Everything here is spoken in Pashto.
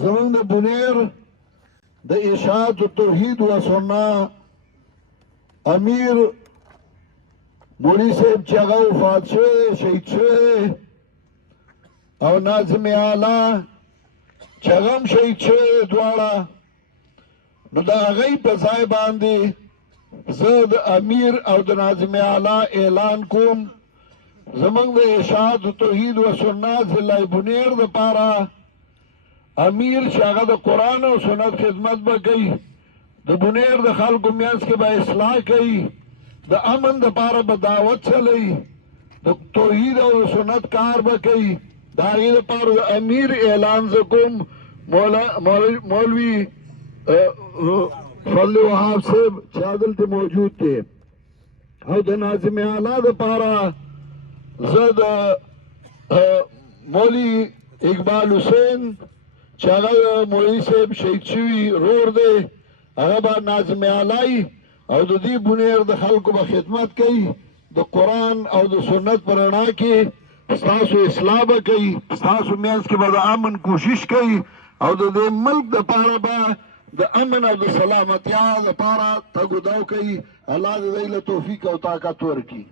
زمونږ د بونیر د اشاعت توحید و سنت امیر مولوی صاحب چې هغه وفات شوی شهید شوی او ناظم اعلی چې هغه هم شهید شوی دواړه نو د هغوی په ځای باندې زه د امیر او د ناظم اعلی اعلان کوم زمونږ د اشاعت توحید و سنت ضلع بونیر دپاره امیر چې هغه د قرآن او سنت خدمت به کوي د بونیر د خلکو منځ کې به اصلاح کوي د امن دپاره به دعوت چلی د توحید او سنت کار به کوي د هغې دپاره د امیر اعلان زه کوم مولوي فضل وهاب صاحب چې دلته موجود دی او د ناظم اعلی دپاره زه د مولوي اقبال حسین چې هغه مولوي صاحب شهید شوي رور دی هغه به ناظم اعلی او د دې بونیر د خلکو به خدمت کوي د قرآن او د سنت په رڼا کې ستاسو اصلاح به کوي ستاسو منځ کې به د امن کوشش کوي او د دې ملک دپاره به د امن او د سلامتیا دپاره تګ و دو کوي الله دې دوی له توفیق او طاقت ورکړي